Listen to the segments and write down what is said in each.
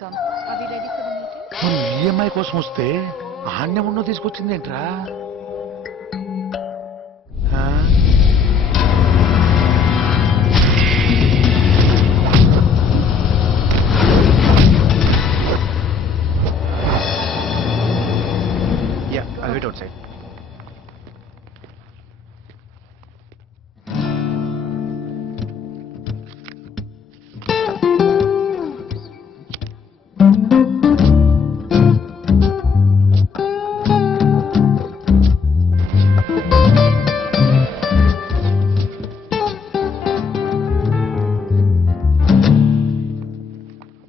come. Are we ready for the meeting? మరి EMI కోసం వస్తే ఆణ్యమున్నో తీసుకొచ్చింది ఏంట్రా? I'll wait outside.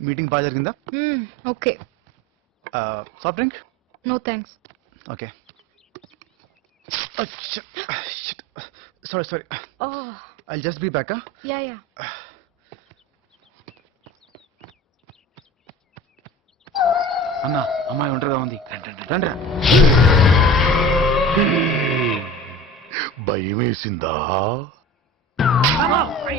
మీటింగ్ బాగా జరిగిందా? Okay. Soft drink? No thanks. Okay. Sorry. Oh, I'll just be back. yeah. అన్నా అమ్మాయి ఒంటరిగా ఉంది, రండి. భయం వేసిందా?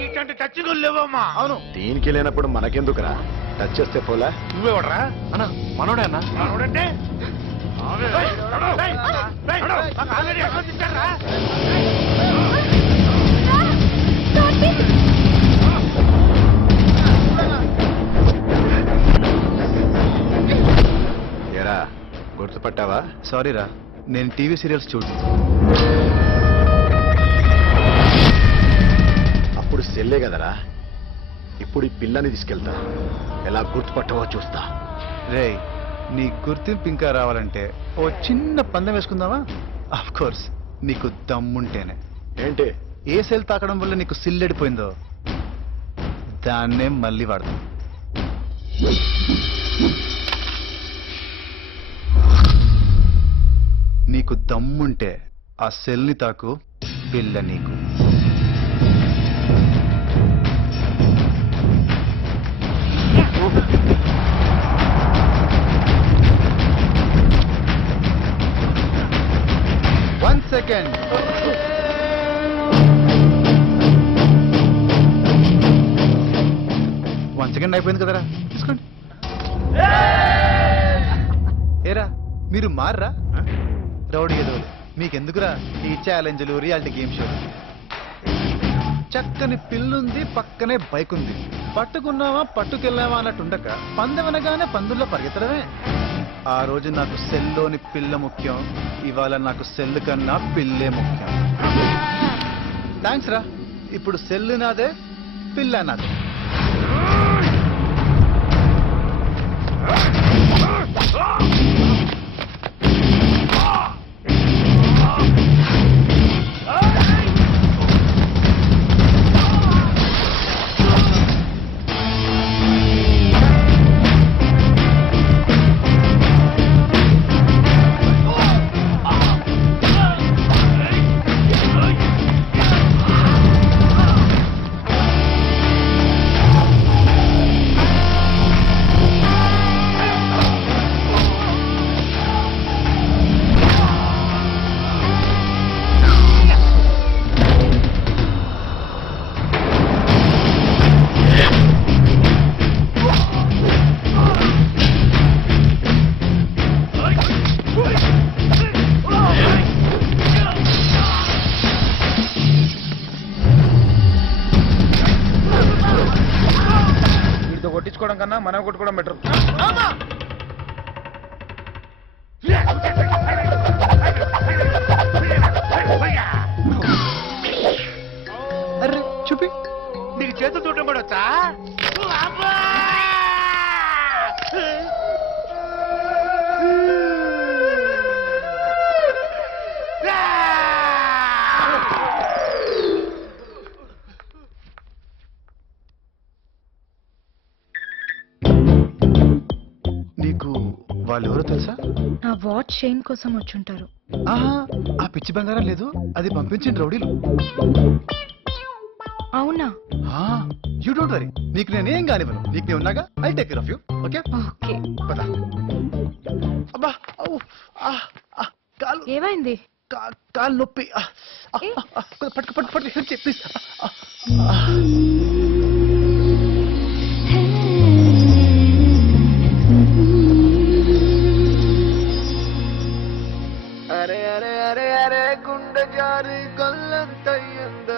ఇట్లాంటి టచ్లు లేవమ్మా. అవును. దీనికి లేనప్పుడు మనకెందుకురా? టచ్ చేస్తే పోలా? నువ్వేవడరా? అన్న మనోడే అన్న. మనోడంటే ఎరా గుర్తుపట్టావా? సారీ రా, నేను టీవీ సీరియల్స్ చూడు. అప్పుడు సెల్లే కదరా, ఇప్పుడు ఈ పిల్లని తీసుకెళ్తా. ఎలా గుర్తుపట్టవో చూస్తా. రేయ్, నీ గుర్తింపు ఇంకా రావాలంటే ఓ చిన్న పందెం వేసుకుందామా? ఆఫ్ కోర్స్, నీకు దమ్ముంటేనే. ఏంటి? ఏ సెల్ తాకడం వల్ల నీకు సిల్లెడిపోయిందో దాన్నే మళ్ళీ వాడతాం. నీకు దమ్ముంటే ఆ సెల్ని తాకు, పిల్ల నీకు. One second. One second అయిపోయింది కదరా, తీసుకోండి. ఏరా, మీరు మారరా? రౌడీ ఏదో మీకెందుకురా ఈ ఛాలెంజ్లు, రియాలిటీ గేమ్ షో? చక్కని పిల్లుంది, పక్కనే బైక్ ఉంది, పట్టుకున్నావా పట్టుకెళ్ళావా అన్నట్టుండక పందెమనగానే పందుల్లో పరిగెత్తడమే. ఆ రోజు నాకు సెల్లోని పిల్ల ముఖ్యం, ఇవాళ నాకు సెల్ కన్నా పిల్లే ముఖ్యం. థ్యాంక్స్ రా, ఇప్పుడు సెల్ నాదే, పిల్ల నాదే. కొట్టించుకోవడం కన్నా మనం కొట్టుకోవడం బెటర్. అరే చూపి, నీకు చేతులు చూడటం కూడా వచ్చా? నీకు వాళ్ళెవరో తెలుసా? నా వాచ్ చైన్ కోసం వచ్చుంటారు. ఆహా, ఆ పిచ్చి బంగారం లేదు, అది పంపించిన రౌడీలు. అవునా? యూ డోంట్ వరీ, నీకు నేనేం కానివ్వను. నీకు నేను ఉన్నాగా, I take care of you. Okay okay. పద. అబ్బా, కాలు ఏమైంది? కాలు నొప్పి. ఏ? పట్టుకు పట్టు పట్టు హెల్ప్ చేయి ప్లీజ్. ಗುಂಡೆ ಜಾರಿ ಕಲ್ಲಂತಯ್ಯಂದ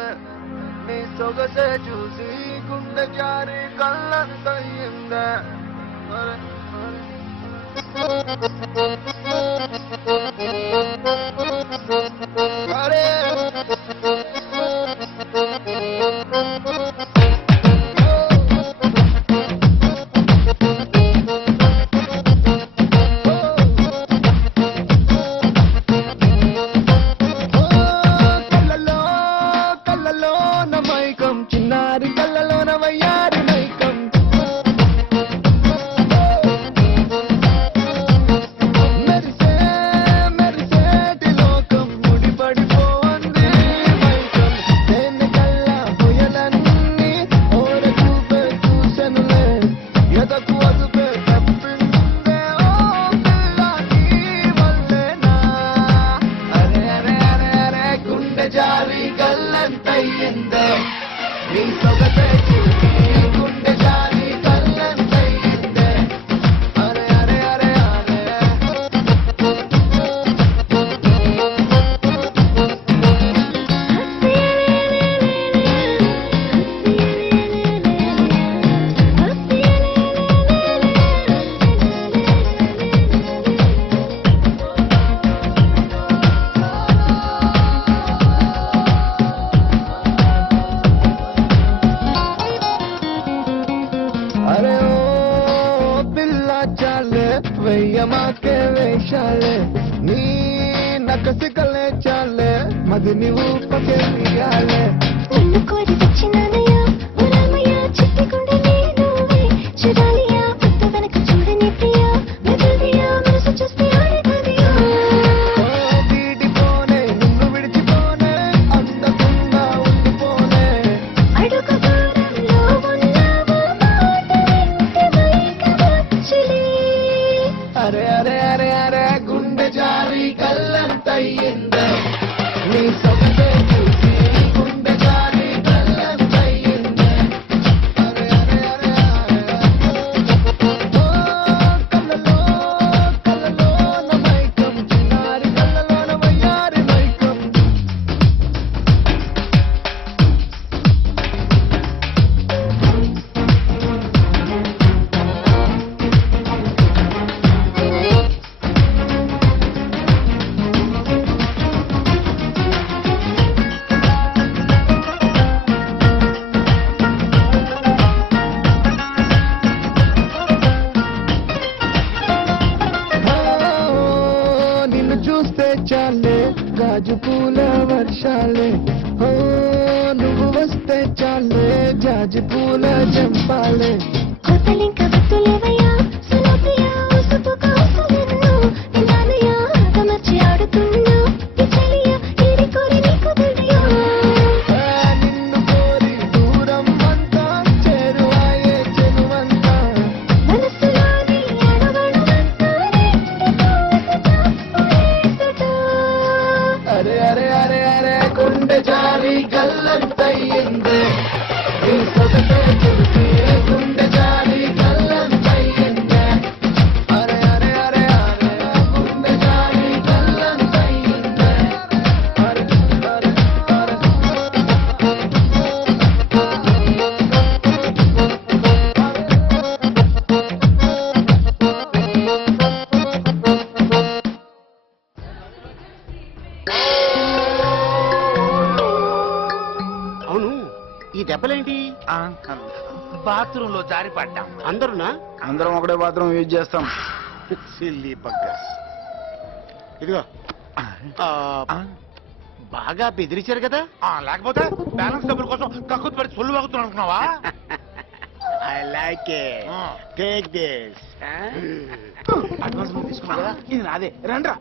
ನೀ ಸೊಗಸೆ ಚೂಸಿ ಗುಂಡೆ ಜಾರಿ ಕಲ್ಲಂತಯ್ಯಂದ ಅರೆ వెయ్యమాకే వేషాలే నీ నకసికలే చాలే మది నీవు పకే తీయాలే నిన్ను కోరి వచ్చినానయ్యా ఉరామయ్య చిట్టి గుండె నువ్వే చూడాలియా పక్క వెనక చూడని ప్రియా మెదడియా మనసు చూస్తే ఆడతాదియా వీడిపోనే నిన్ను విడిచిపోనే అందకుండా ఉండిపోనే అడుగు దూరంలో ఉన్నావా మాట వింటే బయట వచ్చలే అరే అరే అరే అరే గుండె జారి కల్లంతయ్యిందే నీ సొగసే చూసి గుండె జారి కల్లంతయ్యిందే అరే అరే అరే ఓ కళ్ళలో కళ్ళలోన మైకం చిన్నారి కళ్ళలోన వయ్యారి మైకం నిన్ను చూస్తే చాలే గాజు పూల వర్షాలే ఓ నువ్వు వస్తే చాలే జాజి పూల జంపాలే కోతలింక వద్దులేవయ్యా సులోపియా ఉసుపు కాసులెన్నో నిన్నానయ్యా ఆగమర్చి ఆడుతున్నా ఈ చెలియా ఏరి కోరి నీకు దిడియా నిన్ను కోరి దూరం అంతా చేరువాయే చెరువంతా మనసులోని అడవడమంతా నిండిపోసట అరే అరే అరే అరే గుండె జారి కల్లంతయ్యిందే నీ సొగసే చూసి గుండె జారి కల్లంతయ్యిందే అరే అరే అరే అరే గుండె జారి కల్లంతయ్యిందే అరే అరే అరే అవును ఈ దెబ్బలేంటి బాత్రూమ్ లో జారి పడ్డాం. అందరునా అందరం ఒకటే బాత్రూమ్ యూజ్ చేస్తాం సిల్లీ బగ్గస్ ఇదిగో బాగా బెదిరించారు కదా లేకపోతే బ్యాలెన్స్ డబ్బుల కోసం కక్కుతు పెట్టి సొల్లు వాగుతున్నావు అనుకున్నావా? I like it take this advance తీసుకున్నా కదా ఇది నాదే రండ్రా.